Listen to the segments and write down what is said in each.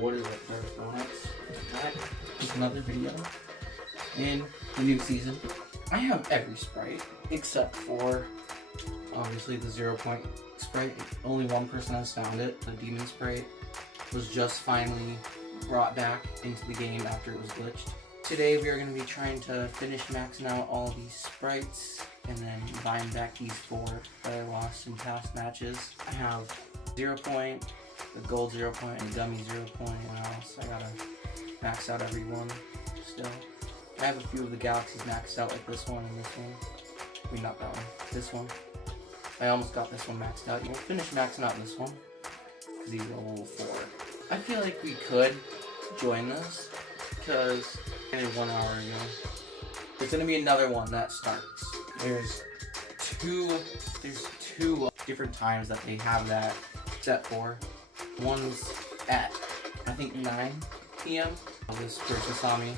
What is it, Paris Donuts? Back with another video in the new season. I have every sprite except for obviously the 0 point sprite. Only one person has found it. The demon sprite was just finally brought back into the game after it was glitched. Today we are going to be trying to finish maxing out all these sprites and then buying back these 4 that I lost in past matches. I have 0 point, the gold 0 point, and gummy 0 point. What else? I gotta max out every one still. I have a few of the galaxies maxed out, like this one and this one. I mean, not that one. This one. I almost got this one maxed out. We'll finish maxing out this one because these are level 4. I feel like we could join this because I did 1 hour ago. There's gonna be another one that starts. There's two different times that they have that set for. One's at, I think, 9 p.m. This person saw me.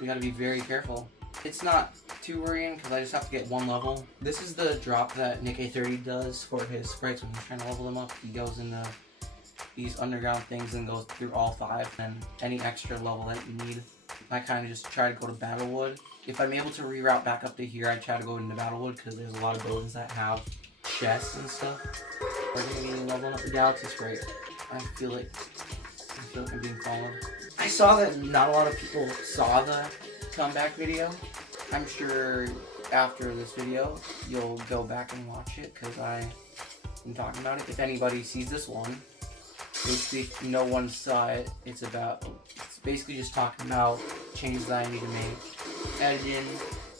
We gotta be very careful. It's not too worrying because I just have to get 1 level. This is the drop that Nick A30 does for his sprites when he's trying to level them up. He goes into these underground things and goes through all 5, and any extra level that you need. I kind of just try to go to Battlewood. If I'm able to reroute back up to here, I try to go into Battlewood because there's a lot of buildings that have chests and stuff. We're gonna be leveling up the Galaxy Sprite. I feel like I'm being followed. I saw that not a lot of people saw the comeback video. I'm sure after this video, you'll go back and watch it because I've been talking about it. If anybody sees this one, basically if no one saw it, it's basically just talking about changes that I need to make, editing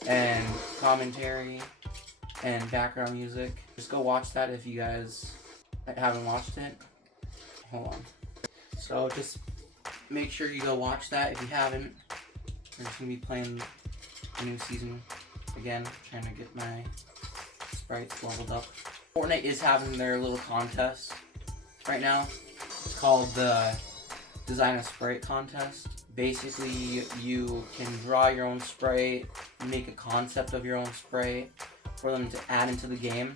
and commentary and background music. Just go watch that if you guys haven't watched it. Hold on. So just make sure you go watch that if you haven't. We're just gonna be playing a new season again, trying to get my sprites leveled up. Fortnite is having their little contest right now. It's called the Design a Sprite contest. Basically, you can draw your own sprite, make a concept of your own sprite for them to add into the game.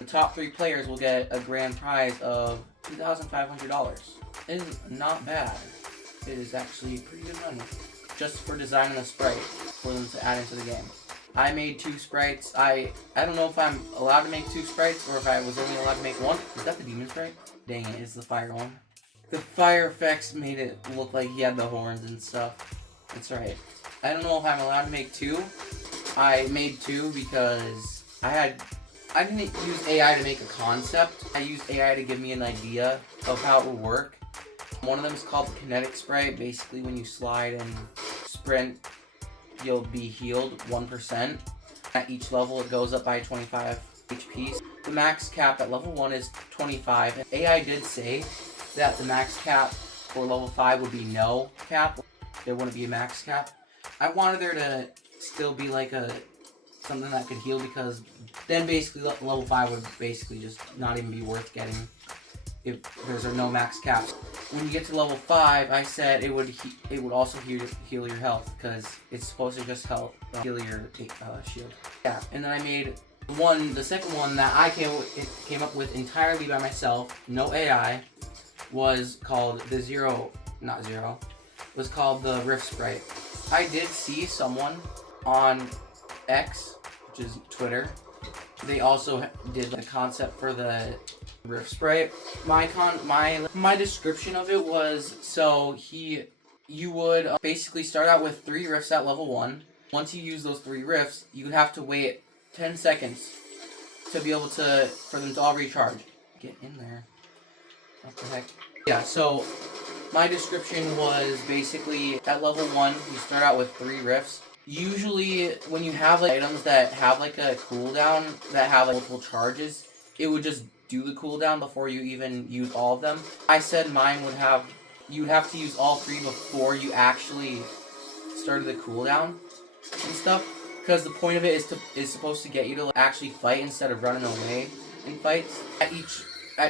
The top 3 players will get a grand prize of $2,500. It is not bad. It is actually pretty good money just for designing a sprite for them to add into the game. I made 2 sprites. I don't know if I'm allowed to make 2 sprites or if I was only allowed to make 1. Is that the demon sprite? Dang it, it's the fire one. The fire effects made it look like he had the horns and stuff. That's right. I don't know if I'm allowed to make 2. I made 2 because I didn't use AI to make a concept. I used AI to give me an idea of how it would work. One of them is called the kinetic sprite. Basically, when you slide and sprint, you'll be healed 1%. At each level, it goes up by 25 HP. The max cap at level 1 is 25. And AI did say that the max cap for level 5 would be no cap. There wouldn't be a max cap. I wanted there to still be like something that could heal, because then basically level 5 would basically just not even be worth getting if there's no max caps. When you get to level 5, I said it would also heal your health, because it's supposed to just heal your shield. Yeah, and then I made the second one that I came up with entirely by myself, no AI, was called was called the Rift Sprite. I did see someone on X, which is Twitter. They also did the concept for the Rift Sprite. My description of it was, so you would basically start out with 3 rifts at level 1. Once you use those 3 rifts, you would have to wait 10 seconds to be able for them to all recharge. Get in there. What the heck? Yeah, so my description was basically at level 1, you start out with 3 rifts. Usually, when you have like items that have like a cooldown that have like multiple charges, it would just do the cooldown before you even use all of them. I said mine you'd have to use all 3 before you actually started the cooldown and stuff, because the point of it is supposed to get you to actually fight instead of running away in fights. At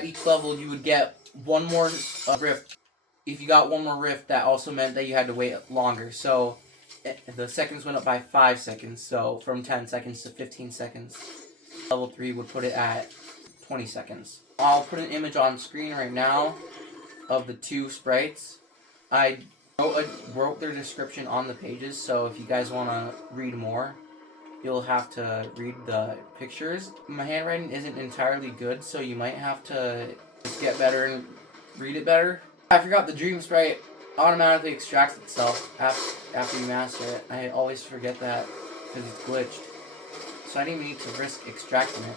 each level, you would get 1 more rift. If you got 1 more rift, that also meant that you had to wait longer. So the seconds went up by 5 seconds. So from 10 seconds to 15 seconds. Level 3 would put it at 20 seconds. I'll put an image on screen right now of the 2 sprites. I wrote their description on the pages, so if you guys want to read more, you'll have to read the pictures. My handwriting isn't entirely good, so you might have to just get better and read it better. I forgot the dream sprite automatically extracts itself after you master it. I always forget that because it's glitched. So I didn't even need to risk extracting it.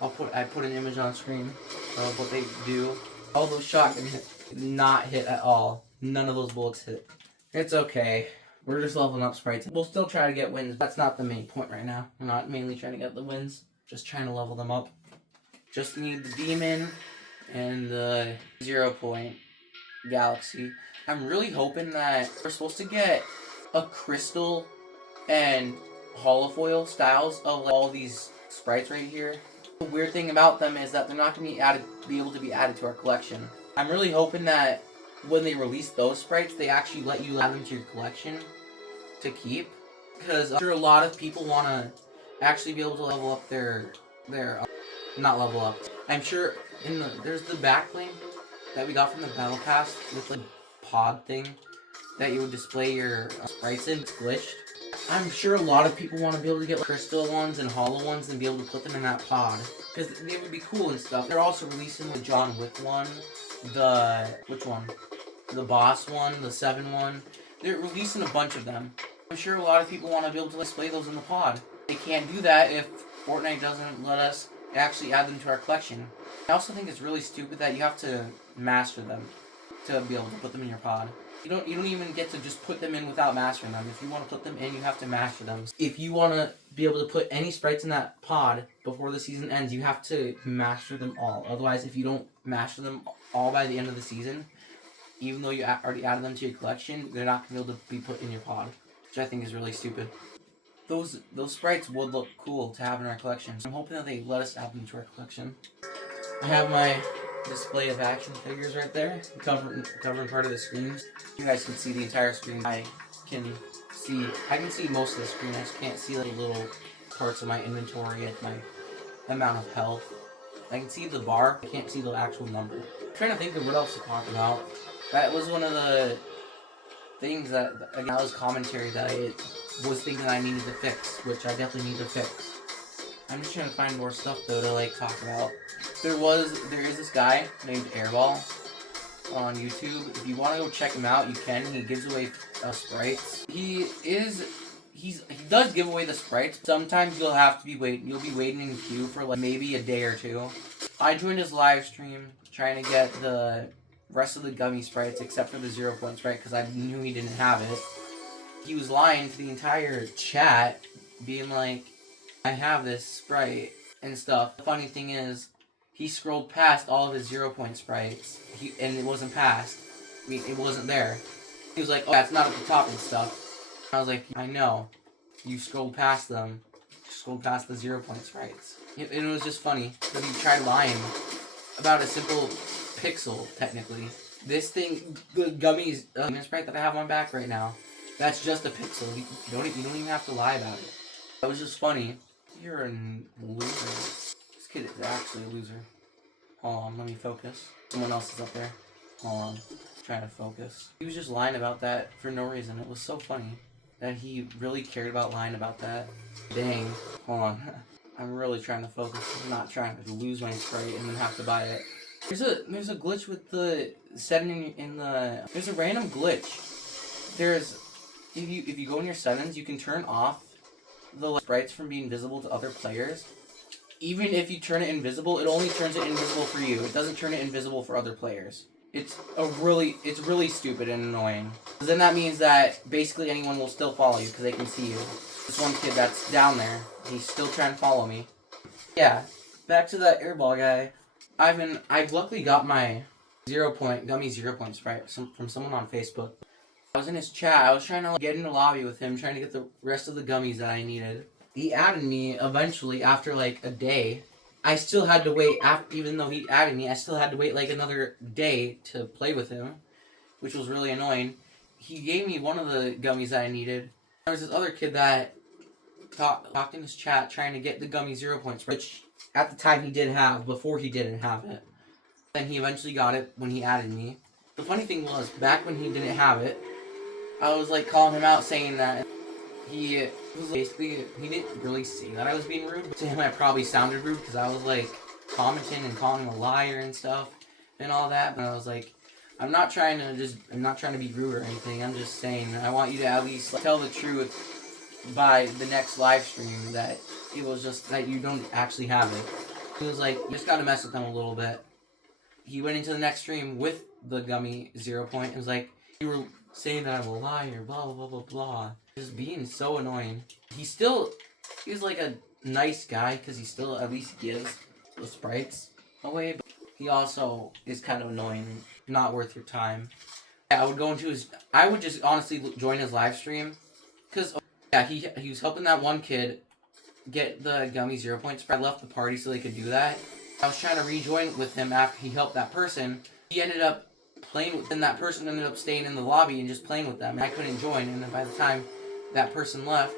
I put an image on screen of what they do. All those shotguns did not hit at all. None of those bullets hit. It's okay. We're just leveling up sprites. We'll still try to get wins. That's not the main point right now. We're not mainly trying to get the wins. Just trying to level them up. Just need the demon and the 0 point galaxy. I'm really hoping that we're supposed to get a crystal and holofoil styles of all these sprites right here. The weird thing about them is that they're not going to be able to be added to our collection. I'm really hoping that when they release those sprites, they actually let you add them to your collection to keep, because I'm sure a lot of people want to actually be able to level up their not level up. I'm sure there's the backbling that we got from the battle pass with the pod thing that you would display your sprites in. It's glitched. I'm sure a lot of people want to be able to get crystal ones and hollow ones and be able to put them in that pod because they would be cool and stuff. They're also releasing the John Wick one, which one? The boss one, the 7 one. They're releasing a bunch of them. I'm sure a lot of people want to be able to display those in the pod. They can't do that if Fortnite doesn't let us actually add them to our collection. I also think it's really stupid that you have to master them to be able to put them in your pod. You don't even get to just put them in without mastering them. If you want to put them in, you have to master them. If you want to be able to put any sprites in that pod before the season ends, you have to master them all. Otherwise, if you don't master them all by the end of the season, even though you already added them to your collection, they're not going to be able to be put in your pod, which I think is really stupid. Those sprites would look cool to have in our collection, so I'm hoping that they let us add them to our collection. I have my display of action figures right there, covering part of the screen. You guys can see the entire screen. I can see most of the screen. I just can't see the little parts of my inventory and my amount of health. I can see the bar. I can't see the actual number. I'm trying to think of what else to talk about. That was one of the things that, again, that was commentary that I was thinking I needed to fix, which I definitely need to fix. I'm just trying to find more stuff though to talk about. There is this guy named Airball on YouTube. If you want to go check him out, you can. He gives away sprites. He does give away the sprites. Sometimes you'll be waiting in queue for maybe a day or two. I joined his live stream trying to get the rest of the gummy sprites except for the 0 point sprite because I knew he didn't have it. He was lying to the entire chat, being like, I have this sprite and stuff. The funny thing is, he scrolled past all of his 0 point sprites, and it wasn't passed. I mean, it wasn't there. He was like, oh, that's not at the top and stuff. I was like, I know. You scrolled past them. You scrolled past the 0 point sprites. It was just funny, because he tried lying about a simple pixel, technically. This thing, the gummies sprite that I have on back right now, that's just a pixel. You don't even have to lie about it. That was just funny. You're a loser. This kid is actually a loser. Hold on, let me focus. Someone else is up there. Hold on. Trying to focus. He was just lying about that for no reason. It was so funny that he really cared about lying about that. Dang. Hold on. I'm really trying to focus. I'm not trying to lose my sprite and then have to buy it. There's a glitch with the setting in the... There's a random glitch. If you go in your settings, you can turn off the sprites from being visible to other players. Even if you turn it invisible, it only turns it invisible for you. It doesn't turn it invisible for other players. It's really stupid and annoying. Because then that means that basically anyone will still follow you because they can see you. This one kid that's down there, he's still trying to follow me. Yeah, back to that airball guy. I've luckily got my gummy 0 point sprite from someone on Facebook. I was in his chat. I was trying to get in the lobby with him, trying to get the rest of the gummies that I needed. He added me eventually after a day. I still had to wait, even though he added me, I still had to wait another day to play with him, which was really annoying. He gave me one of the gummies that I needed. There was this other kid that talked in his chat trying to get the gummy 0 point sprite, which at the time he did have, before he didn't have it. Then he eventually got it when he added me. The funny thing was, back when he didn't have it, I was like calling him out saying that he was basically, he didn't really say that I was being rude, but to him I probably sounded rude because I was like commenting and calling him a liar and stuff and all that. But I was like, I'm not trying to be rude or anything. I'm just saying I want you to at least like, tell the truth by the next live stream that it was just that you don't actually have it. He was like, you just gotta mess with them a little bit. He went into the next stream with the gummy 0 point and was like, you were saying that I'm a liar, blah blah blah blah blah. Just being so annoying. He's like a nice guy because he still at least gives the sprites away, but he also is kind of annoying, not worth your time. I would just honestly join his live stream because yeah, he was helping that one kid get the gummy 0 point sprite. I left the party so they could do that. I was trying to rejoin with him after he helped that person. He ended up playing with them. That person ended up staying in the lobby and just playing with them. And I couldn't join. And then by the time that person left,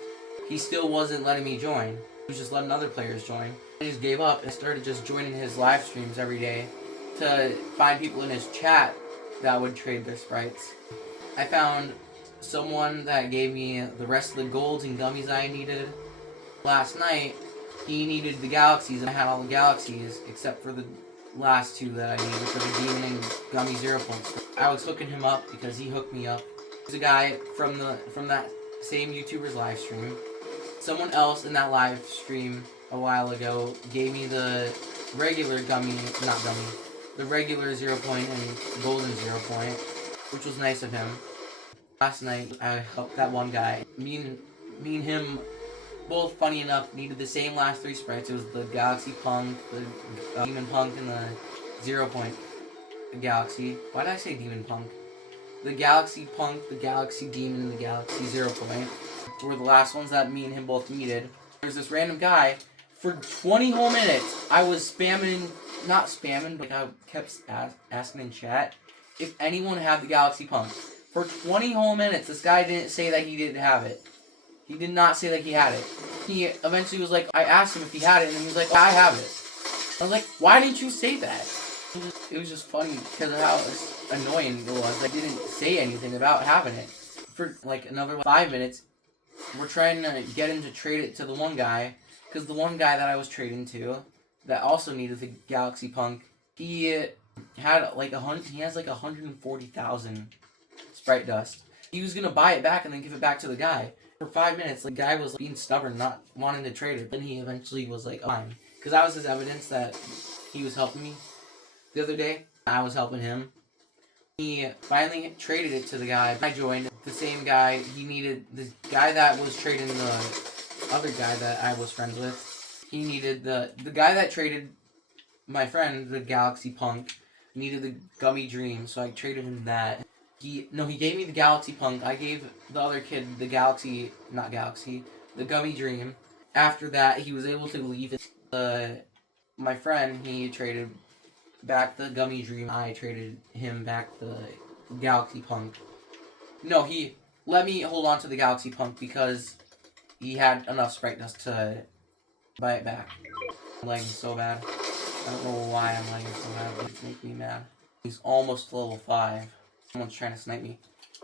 he still wasn't letting me join. He was just letting other players join. I just gave up and started just joining his live streams every day to find people in his chat that would trade their sprites. I found someone that gave me the rest of the golds and gummies I needed. Last night, he needed the galaxies, and I had all the galaxies except for the last two that I needed for the demon and gummy 0 points. I was hooking him up because he hooked me up. There's a guy from that same YouTuber's live stream. Someone else in that live stream a while ago gave me the regular the regular 0 point and golden 0 point, which was nice of him. Last night, I helped that one guy. Me and him, both funny enough, needed the same last three sprites. It was the Galaxy Punk, the Demon Punk, and the 0 point Galaxy. Why did I say Demon Punk? The Galaxy Punk, the Galaxy Demon, and the Galaxy 0 point were the last ones that me and him both needed. There's this random guy. For 20 whole minutes, I was not spamming, but I kept asking in chat if anyone had the Galaxy Punk. For 20 whole minutes, this guy didn't say that he didn't have it. He did not say that he had it. He eventually was like, I asked him if he had it, and he was like, I have it. I was like, why didn't you say that? It was just funny because of how annoying it was. I didn't say anything about having it. For like another 5 minutes, we're trying to get him to trade it to the one guy, because the one guy that I was trading to, that also needed the Galaxy Punk, he had like he has like 140,000 sprite dust. He was gonna buy it back and then give it back to the guy. For 5 minutes, the guy was being stubborn, not wanting to trade it. Then he eventually was like, fine. Because that was his evidence that he was helping me the other day. I was helping him. He finally traded it to the guy. I joined. The same guy, he needed, the guy that was trading the other guy that I was friends with, he needed the guy that traded my friend, the Galaxy Punk, needed the Gummy Dream, so I traded him that. He gave me the Galaxy Punk. I gave the other kid the the Gummy Dream. After that, he was able to leave it. My friend, he traded back the Gummy Dream. I traded him back the Galaxy Punk. No, he let me hold on to the Galaxy Punk because he had enough sprite dust to buy it back. I'm lagging so bad. I don't know why I'm lagging so bad, but it's making me mad. He's almost level 5. Someone's trying to snipe me.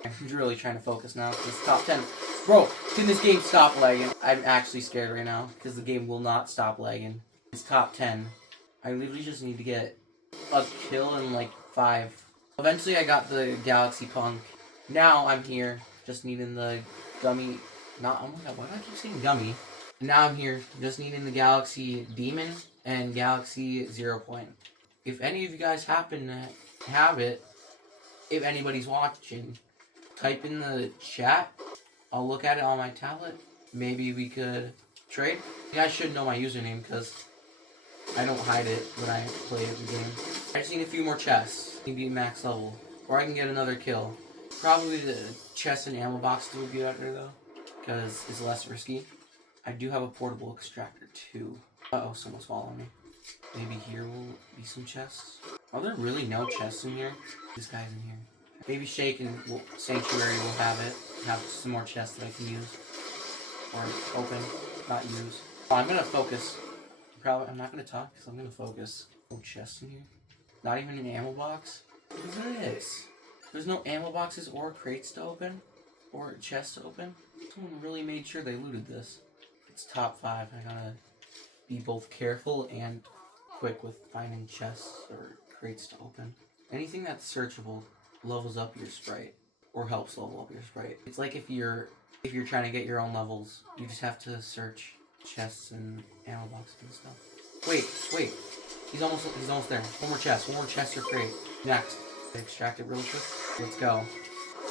I'm really trying to focus now. It's top 10. Bro, can this game stop lagging? I'm actually scared right now because the game will not stop lagging. It's top 10. I literally just need to get a kill in like 5. Eventually I got the Galaxy Punk. Now I'm here just needing the Gummy. Oh my god, why do I keep saying Gummy? Now I'm here just needing the Galaxy Demon and Galaxy 0 point. If any of you guys happen to have it, if anybody's watching, type in the chat. I'll look at it on my tablet. Maybe we could trade. You guys should know my username because I don't hide it when I play the game. I just need a few more chests to be max level. Or I can get another kill. Probably the chest and ammo box would be better though, because it's less risky. I do have a portable extractor too. Uh-oh, someone's following me. Maybe here will be some chests. Are there really no chests in here? This guy's in here. Maybe Shake and Sanctuary will have it. Have some more chests that I can use. Or open, not use. Oh, I'm gonna focus. I'm not gonna talk because I'm gonna focus. No chests in here. Not even an ammo box. What is this? There's no ammo boxes or crates to open, or chests to open. Someone really made sure they looted this. It's top 5. I gotta be both careful and quick with finding chests or crates to open. Anything that's searchable levels up your sprite, or helps level up your sprite. It's like if you're trying to get your own levels, you just have to search chests and ammo boxes and stuff. Wait. He's almost there. One more chest or crate. Next. Extract it really quick. Let's go.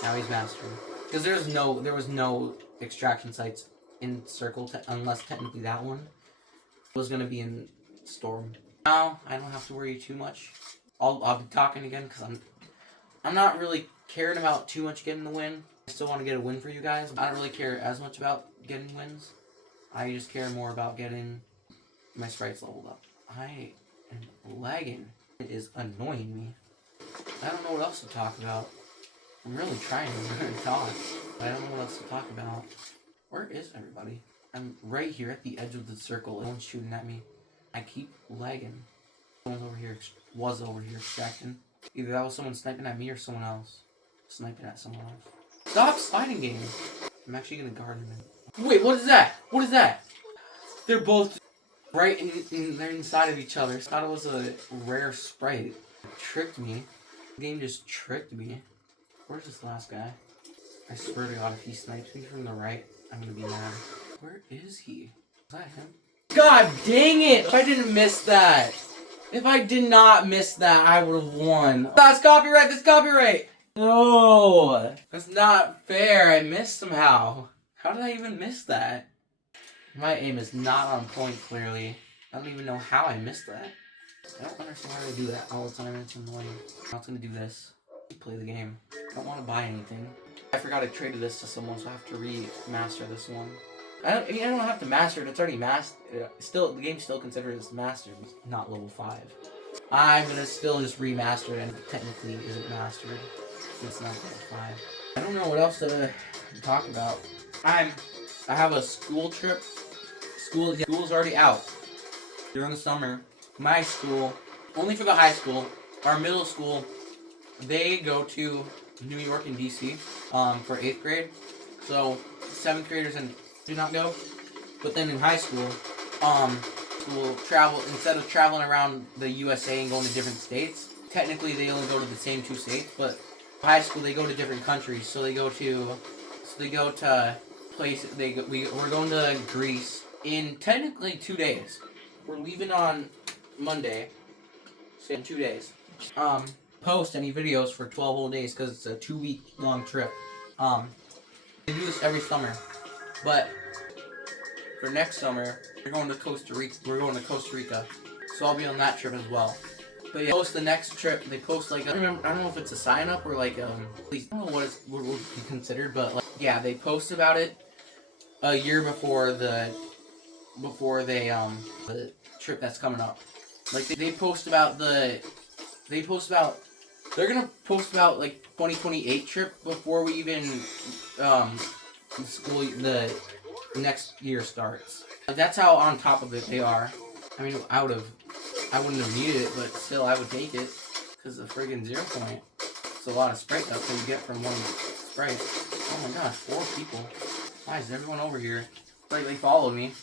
Now he's mastered. Because there was no extraction sites in Circle, unless technically that one was gonna be in Storm. Now I don't have to worry too much. I'll be talking again because I'm not really caring about too much getting the win. I still want to get a win for you guys. I don't really care as much about getting wins. I just care more about getting my sprites leveled up. I am lagging. It is annoying me. I don't know what else to talk about. I'm really trying to talk, but I don't know what else to talk about. Where is everybody? I'm right here at the edge of the circle. No one's shooting at me. I keep lagging. Someone's was over here extracting. Either that was someone sniping at me or someone else sniping at someone else. Stop sliding game. I'm actually gonna guard him. Wait, what is that? What is that? They're both right they're inside of each other. I thought it was a rare sprite. It tricked me. The game just tricked me. Where's this last guy? I swear to God, if he snipes me from the right, I'm gonna be mad. Where is he? Is that him? God dang it! If I didn't miss that. If I did not miss that, I would have won. That's copyright! That's copyright! No! That's not fair. I missed somehow. How did I even miss that? My aim is not on point, clearly. I don't even know how I missed that. I don't understand why they do that all the time. It's annoying. I'm not gonna do this. Play the game. I don't want to buy anything. I forgot I traded this to someone, so I have to remaster this one. I don't have to master it. It's already mastered. Still, the game still considers it's mastered, not level 5. I'm gonna still just remaster it, and it technically isn't mastered. It's not level 5. I don't know what else to talk about. I have a school trip. School's already out. During the summer, my school, only for the high school, our middle school, they go to New York and DC for 8th grade. So 7th graders and do not go. But then in high school, will travel, instead of traveling around the USA and going to different states, technically they only go to the same 2 states, but high school they go to different countries. So they go to places. We're going to Greece in technically 2 days. We're leaving on Monday, so in 2 days. Post any videos for 12 whole days because it's a 2-week long trip. They do this every summer, but for next summer we're going to Costa Rica. So I'll be on that trip as well. But yeah, post the next trip. They post like I don't know if it's a sign up or like I don't know what would be considered, but like, yeah, they post about it a year before the trip that's coming up. Like they're gonna post about like 2028 trip before we even the next year starts. That's how on top of it they are. I mean, I wouldn't have needed it, but still I would take it because the friggin' 0 point. It's a lot of sprite that you get from one sprite. Oh my gosh, 4 people. Why is everyone over here? Like they followed me,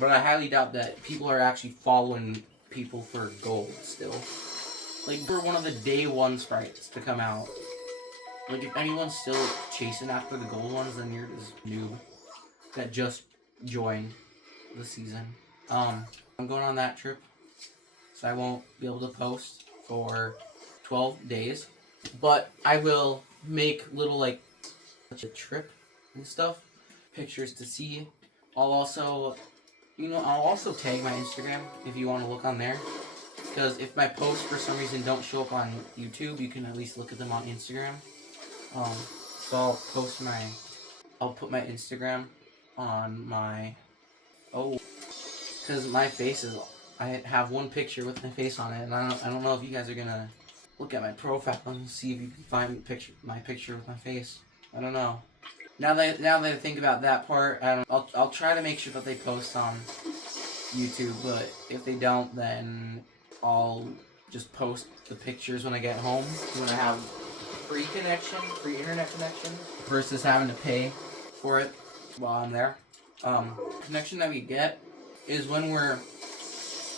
but I highly doubt that people are actually following people for gold still. Like, we're one of the day 1 sprites to come out. Like, if anyone's still chasing after the gold ones, then you're this noob that just joined the season. I'm going on that trip, so I won't be able to post for 12 days. But I will make little, like, a trip and stuff, pictures to see. I'll also tag my Instagram if you want to look on there. Because if my posts for some reason don't show up on YouTube, you can at least look at them on Instagram. So I'll put my Instagram on my, because my face is, I have one picture with my face on it, and I don't know if you guys are gonna look at my profile and see if you can find my picture with my face. I don't know. Now that I think about that part, I'll try to make sure that they post on YouTube, but if they don't, then I'll just post the pictures when I get home, when I have free connection, free internet connection, versus having to pay for it while I'm there. Connection that we get is when we're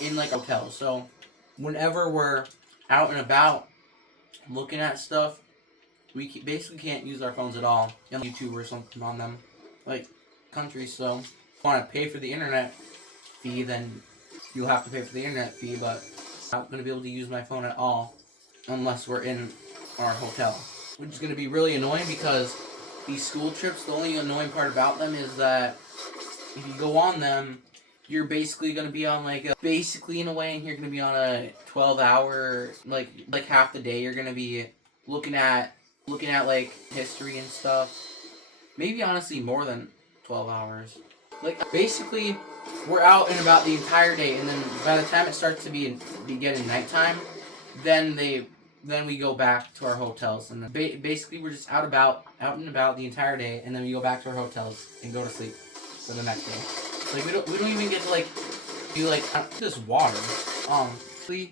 in like a hotel. So whenever we're out and about looking at stuff, we basically can't use our phones at all. On YouTube or something on them, like countries. So if you want to pay for the internet fee, then you'll have to pay for the internet fee. But I'm not gonna be able to use my phone at all unless we're in our hotel, which is gonna be really annoying because these school trips. The only annoying part about them is that if you go on them, you're basically gonna be on like basically in a way, you're gonna be on a 12-hour like half the day. You're gonna be looking at like history and stuff. Maybe honestly more than 12 hours. Like basically, we're out and about the entire day, and then by the time it starts to be getting nighttime, then we go back to our hotels, and basically we're just out and about the entire day, and then we go back to our hotels and go to sleep for the next day. Like we don't even get to like do like this water. I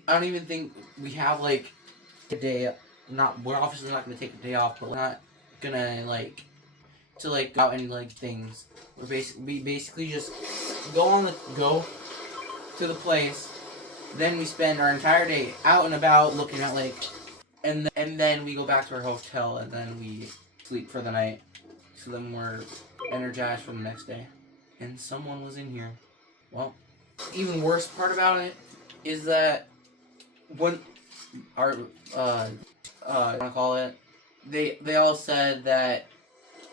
don't even think we have like a day. We're obviously not gonna take a day off, but we're not gonna like to like go out and like things. We basically just go to the place. Then we spend our entire day out and about looking at like, and then we go back to our hotel and then we sleep for the night. So then we're energized for the next day. And someone was in here. Well, even worse part about it is that when our I wanna call it, they all said that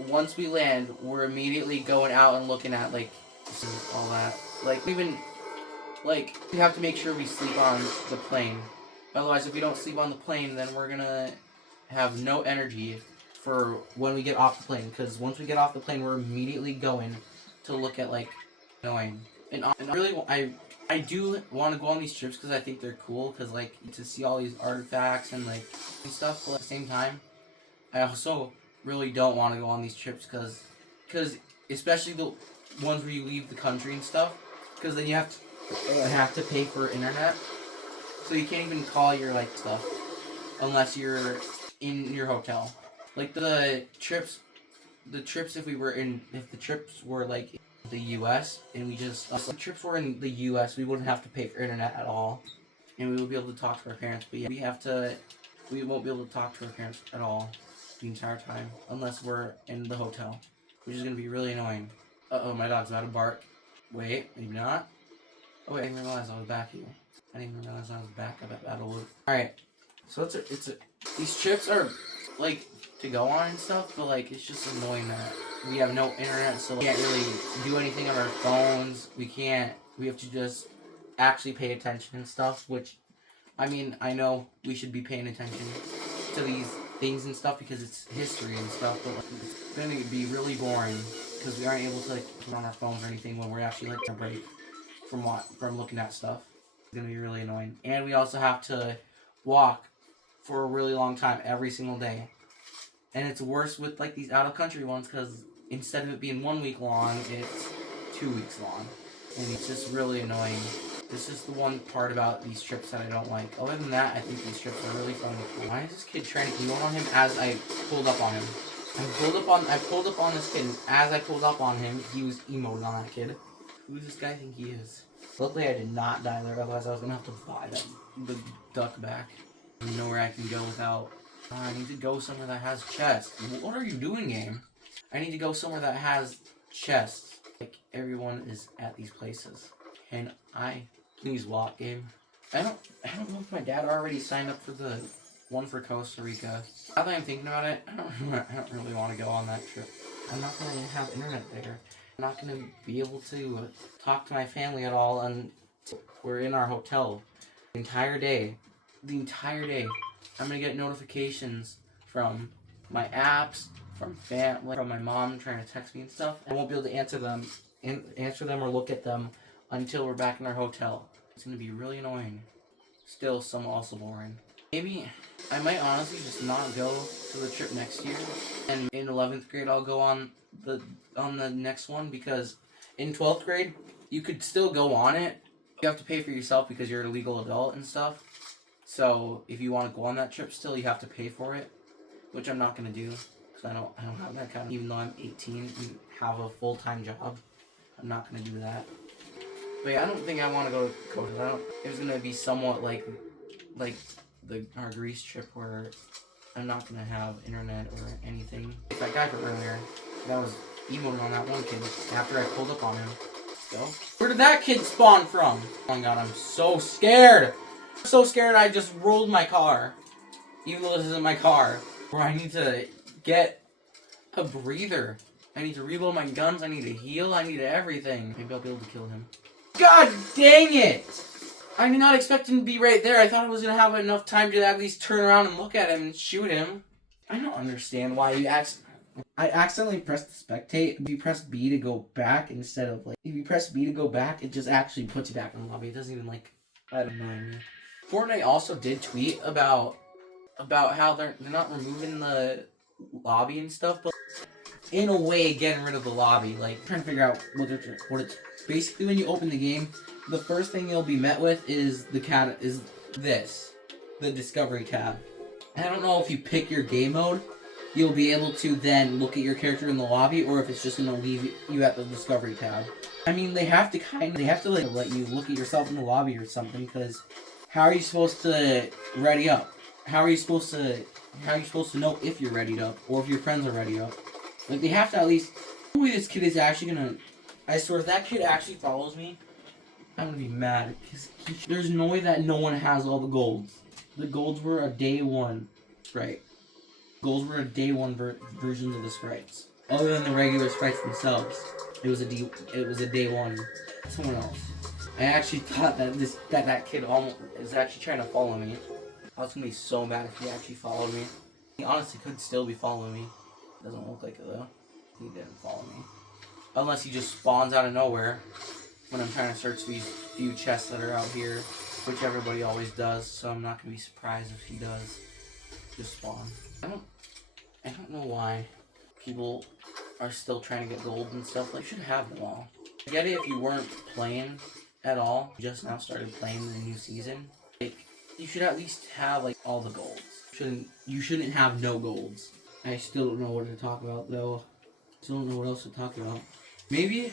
once we land, we're immediately going out and looking at like all that. Like even like we have to make sure we sleep on the plane. Otherwise, if we don't sleep on the plane, then we're gonna have no energy for when we get off the plane. Because once we get off the plane, we're immediately going to look at like knowing. And really, I do want to go on these trips because I think they're cool. Because like to see all these artifacts and like and stuff. But at the same time, I also really don't want to go on these trips because especially the ones where you leave the country and stuff. Because then you have to pay for internet. So you can't even call your like stuff unless you're in your hotel. Like the trips if the trips were like in the US and we just if the trips were in the US, we wouldn't have to pay for internet at all. And we would be able to talk to our parents. But yeah, we won't be able to talk to our parents at all the entire time unless we're in the hotel, which is gonna be really annoying. Uh-oh, my dog's about to bark. Wait, maybe not. Oh wait, I didn't realize I was back here. I didn't even realize I was back up at Battlewood. Alright, so these trips are like to go on and stuff, but like it's just annoying that we have no internet, so we can't really do anything on our phones. We have to just actually pay attention and stuff, which I mean, I know we should be paying attention to these things and stuff because it's history and stuff, but like, it's going to be really boring because we aren't able to like put on our phones or anything when we're actually like a break from looking at stuff. It's going to be really annoying. And we also have to walk for a really long time every single day. And it's worse with like these out of country ones because instead of it being 1 week long, it's 2 weeks long. And it's just really annoying. This is the one part about these trips that I don't like. Other than that, I think these trips are really fun. Why is this kid trying to emote on him as I pulled up on him? I pulled up on this kid, and as I pulled up on him, he was emoting on that kid. Who does this guy think he is? Luckily, I did not die there, otherwise I was gonna have to buy the duck back. I don't know where I can go without. I need to go somewhere that has chests. What are you doing, game? I need to go somewhere that has chests. Like everyone is at these places. And please walk, game. I don't know if my dad already signed up for the one for Costa Rica. Now that I'm thinking about it, I don't really want to go on that trip. I'm not going to have internet there. I'm not going to be able to talk to my family at all until we're in our hotel. The entire day. I'm going to get notifications from my apps, from my mom trying to text me and stuff. I won't be able to answer them or look at them until we're back in our hotel. It's going to be really annoying. Still, some also boring. Maybe I might honestly just not go to the trip next year, and in 11th grade I'll go on the next one, because in 12th grade you could still go on it. You have to pay for yourself because you're a legal adult and stuff. So if you want to go on that trip still, you have to pay for it. which I'm not gonna do because I don't have that kind of. Even though I'm 18 and have a full-time job, I'm not gonna do that. But yeah, I don't think I want to go to Coachella. It was gonna be somewhat like our Greece trip where I'm not gonna have internet or anything. That guy from earlier, that was emoting on that one kid after I pulled up on him. So, where did that kid spawn from? Oh my god, I'm so scared. I'm so scared I just rolled my car. Even though this isn't my car. Where I need to get a breather. I need to reload my guns, I need to heal, I need everything. Maybe I'll be able to kill him. God dang it! I did not expect him to be right there. I thought I was going to have enough time to at least turn around and look at him and shoot him. I don't understand why you I accidentally pressed spectate. If you press B to go back instead of if you press B to go back, it just actually puts you back in the lobby. It doesn't even I don't know. Fortnite also did tweet about how they're not removing the lobby and stuff, but in a way getting rid of the lobby. Trying to figure out what it's basically when you open the game. The first thing you'll be met with is the discovery tab. I don't know if you pick your game mode, you'll be able to then look at your character in the lobby, or if it's just gonna leave you at the discovery tab. I mean, they have to let you look at yourself in the lobby or something, because how are you supposed to ready up? How are you supposed to know if you're readied up or if your friends are ready up? They have to at least. Hopefully, this kid is actually gonna. I swear, if that kid actually follows me, I'm gonna be mad, because there's no way that no one has all the golds. The golds were a day one sprite. Golds were a day one versions of the sprites. Other than the regular sprites themselves, it was a day one. Someone else. I actually thought that that kid almost is actually trying to follow me. I was gonna be so mad if he actually followed me. He honestly could still be following me. Doesn't look like it though. He didn't follow me. Unless he just spawns out of nowhere when I'm trying to search these few chests that are out here, which everybody always does, so I'm not gonna be surprised if he does just spawn. I don't know why people are still trying to get gold and stuff. You should have them all. I get it if you weren't playing at all, you just now started playing the new season. You should at least have all the golds. You shouldn't have no golds. I still don't know what to talk about though. Still don't know what else to talk about. Maybe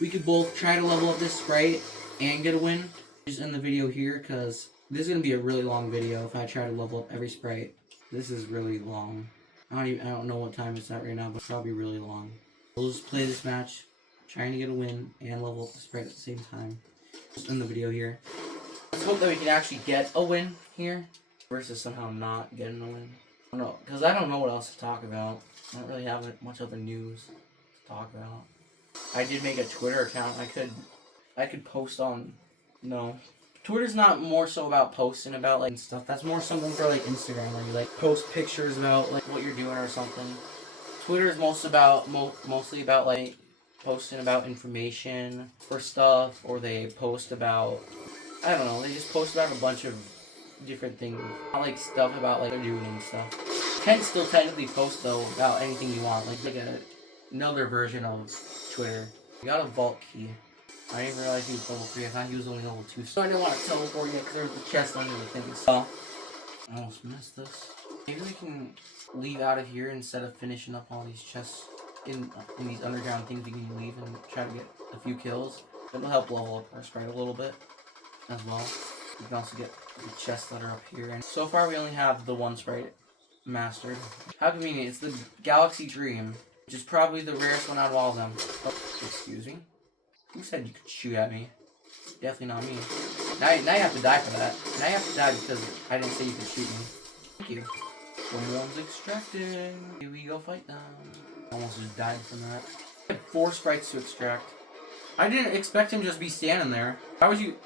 we could both try to level up this sprite and get a win. Just end the video here, because this is going to be a really long video if I try to level up every sprite. This is really long. I don't know what time it's at right now, but it's probably really long. We'll just play this match, trying to get a win and level up the sprite at the same time. Just end the video here. Let's hope that we can actually get a win here, versus somehow not getting a win. I don't know, because I don't know what else to talk about. I don't really have much other news to talk about. I did make a Twitter account. I could post on. No, Twitter's not more so about posting about stuff. That's more something for Instagram, where you post pictures about what you're doing or something. Twitter is mostly about posting about information for stuff, or they post about, I don't know, they just post about a bunch of different things. Not stuff about they're doing and stuff. You can still technically post though about anything you want, another version of Twitter. You got a vault key. I didn't realize he was level 3. I thought he was only level 2. So I didn't want to teleport yet because there was a chest under the thing. So I almost missed this. Maybe we can leave out of here instead of finishing up all these chests in these underground things. We can leave and try to get a few kills. It'll help level up our sprite a little bit as well. We can also get the chests that are up here. And so far we only have the one sprite mastered. How convenient. It's the Galaxy Dream, which is probably the rarest one out of all of them. Oh, excuse me. Who said you could shoot at me? Definitely not me. Now you have to die for that. Now you have to die because I didn't say you could shoot me. Thank you. Someone's extracting. Here we go fight them. Almost just died from that. I had 4 sprites to extract. I didn't expect him to just be standing there. How would you...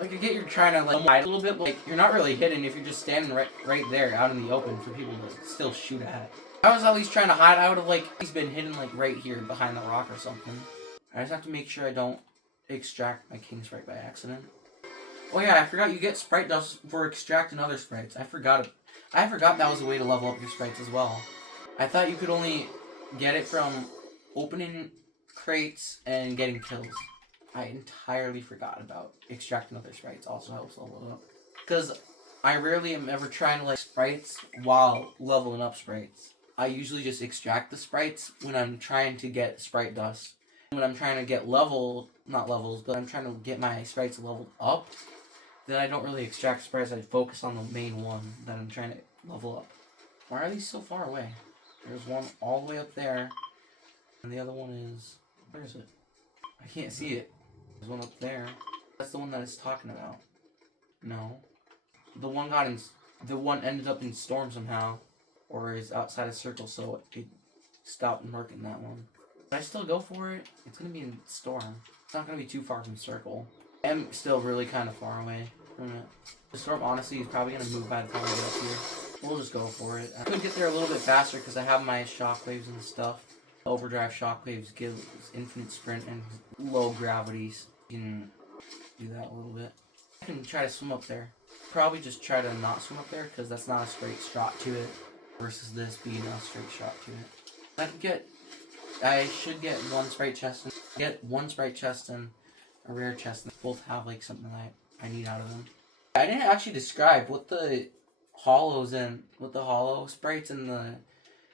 you get you're trying to hide a little bit, you're not really hidden if you're just standing right there out in the open for people to still shoot at. I was at least trying to hide. I would have he's been hidden right here behind the rock or something. I just have to make sure I don't extract my king sprite by accident. Oh yeah, I forgot you get sprite dust for extracting other sprites. I forgot that was a way to level up your sprites as well. I thought you could only get it from opening crates and getting kills. I entirely forgot about extracting other sprites also helps level it up. Because I rarely am ever trying to like sprites while leveling up sprites. I usually just extract the sprites when I'm trying to get sprite dust. When I'm trying to get not levels, but I'm trying to get my sprites leveled up, then I don't really extract sprites. I focus on the main one that I'm trying to level up. Why are these so far away? There's one all the way up there, and the other one is... Where is it? I can't see it. There's one up there. That's the one that it's talking about. No. The one ended up in storm somehow. Or is outside of circle, so it stopped working, that one. But I still go for it. It's gonna be in storm. It's not gonna be too far from circle. I'm still really kind of far away from it. The storm, honestly, is probably gonna move by the time I get up here. We'll just go for it. I could get there a little bit faster because I have my shockwaves and stuff. Overdrive shockwaves give infinite sprint and low gravities. You can do that a little bit. I can try to swim up there. Probably just try to not swim up there because that's not a straight shot to it. Versus this being a straight shot to it. I should get one sprite chest and a rare chest. And both have like something that I need out of them. I didn't actually describe what the hollow sprites and the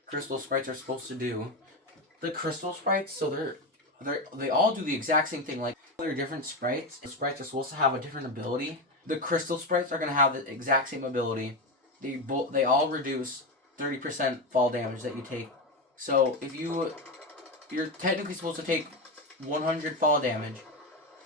crystal sprites are supposed to do. The crystal sprites, so they all do the exact same thing. Like they're different sprites. The sprites are supposed to have a different ability. The crystal sprites are gonna have the exact same ability. They all reduce 30% fall damage that you take. So if you're technically supposed to take 100 fall damage,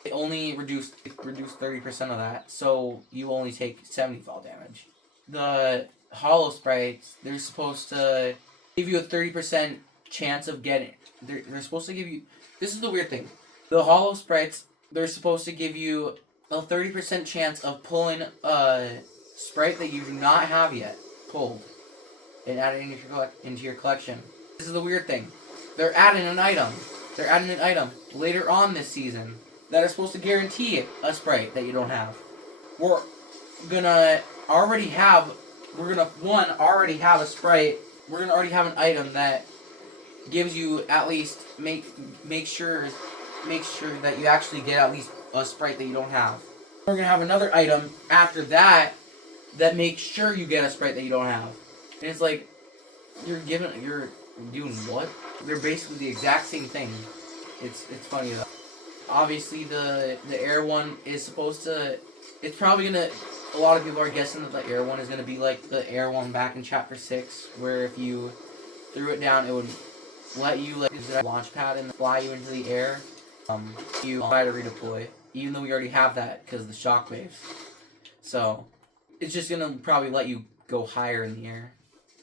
they only reduce 30% of that, so you only take 70 fall damage. The hollow sprites, they're supposed to give you a 30% chance of getting. They're supposed to give you. This is the weird thing. The hollow sprites, they're supposed to give you a 30% chance of pulling a sprite that you do not have yet pulled and adding it into your collection. This is the weird thing. They're adding an item later on this season that is supposed to guarantee a sprite that you don't have. We're gonna already have a sprite. We're gonna already have an item that gives you at least make sure that you actually get at least a sprite that you don't have. We're gonna have another item after that makes sure you get a sprite that you don't have. And it's like you're doing what? They're basically the exact same thing. It's funny though. Obviously the air one is supposed to. It's probably gonna. A lot of people are guessing that the air one is gonna be like the air one back in chapter 6, where if you threw it down, it would let you use a launch pad and fly you into the air. You try to redeploy, even though we already have that because of the shockwaves. So it's just gonna probably let you go higher in the air,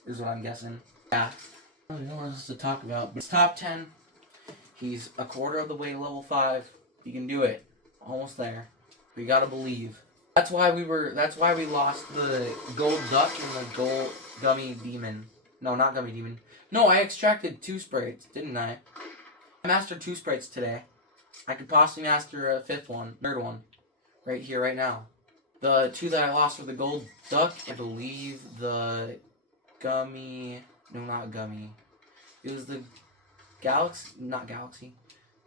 is what I'm guessing. Yeah. I don't know what else to talk about. But it's top 10. He's a quarter of the way to level 5. You can do it. Almost there. We gotta believe. That's why we lost the gold duck and the gold gummy demon. No, not gummy demon. No, I extracted 2 sprites, didn't I? I mastered 2 sprites today. I could possibly master a third one. Right here, right now. The 2 that I lost were the gold duck, I believe the gummy... No, not gummy. It was the not galaxy.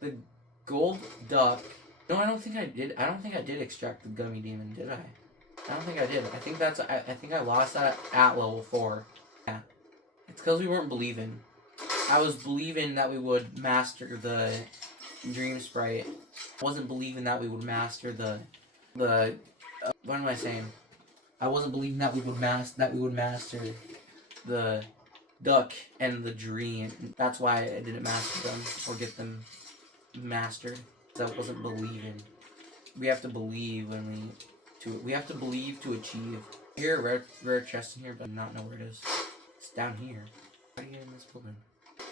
The gold duck. No, I don't think I did. I don't think I did extract the gummy demon, did I? I don't think I did. I think I lost that at level 4. Yeah. It's because we weren't believing. I was believing that we would master the dream sprite. I wasn't believing that we would master the what am I saying? I wasn't believing that we would master the duck and the dream. That's why I didn't master them or get them mastered. Because I wasn't believing. We have to believe we have to believe to achieve. Here, rare chest in here, but I do not know where it is. It's down here. How do you get in this building?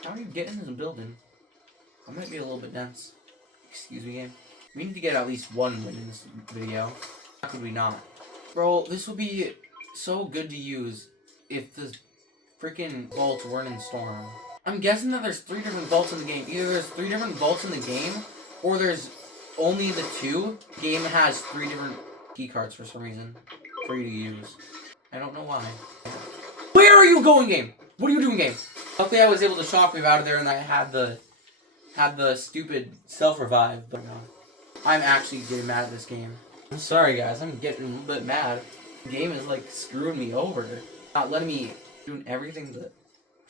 How are you getting in this building? I might be a little bit dense. Excuse me, game. We need to get at least 1 win in this video. How could we not? Bro, this would be so good to use if the freaking vaults weren't in storm. I'm guessing that there's 3 different vaults in the game. Either there's 3 different vaults in the game, or there's only the 2. The game has 3 different key cards for some reason for you to use. I don't know why. Where are you going, game? What are you doing, game? Luckily, I was able to shockwave out of there, and I had the stupid self-revive. But I'm actually getting mad at this game. I'm sorry, guys. I'm getting a little bit mad. The game is like screwing me over. Not letting me doing everything to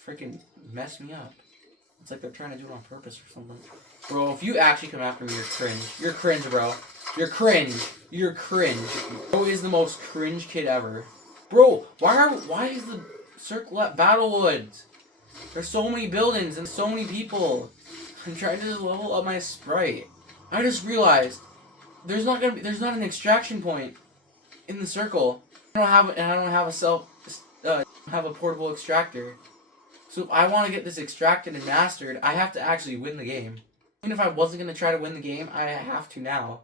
freaking mess me up. It's like they're trying to do it on purpose or something. Bro, if you actually come after me, you're cringe. You're cringe, bro. You're cringe. You're cringe. Bro is the most cringe kid ever. Bro, why is the circle at Battlewoods? There's so many buildings and so many people. I'm trying to just level up my sprite. I just realized there's not an extraction point in the circle. I don't have a portable extractor. So if I want to get this extracted and mastered, I have to actually win the game. Even if I wasn't going to try to win the game, I have to now.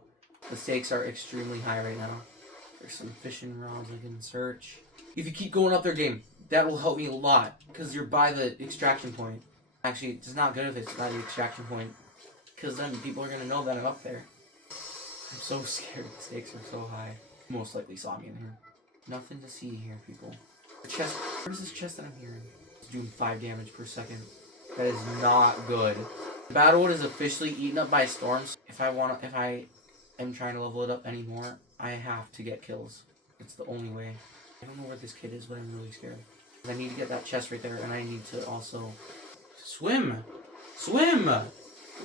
The stakes are extremely high right now. There's some fishing rods I can search. If you keep going up there, game, that will help me a lot. Because you're by the extraction point. Actually, it's not good if it's by the extraction point. Because then people are going to know that I'm up there. I'm so scared. The stakes are so high. Most likely saw me in here. Nothing to see here, people. The chest. What is this chest that I'm hearing? It's doing 5 damage per second. That is not good. Battlewood is officially eaten up by storms. If I am trying to level it up anymore, I have to get kills. It's the only way. I don't know where this kid is, but I'm really scared. I need to get that chest right there, and I need to also swim. Swim! What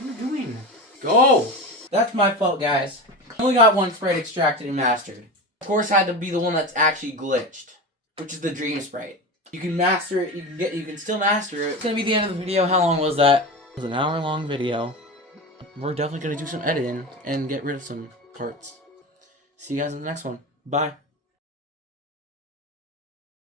are you doing? Go! That's my fault, guys. I only got one sprite extracted and mastered. Of course, had to be the one that's actually glitched, which is the dream sprite. You can master it. You can still master it. It's gonna be the end of the video. How long was that? It was an hour-long video. We're definitely gonna do some editing and get rid of some parts. See you guys in the next one. Bye.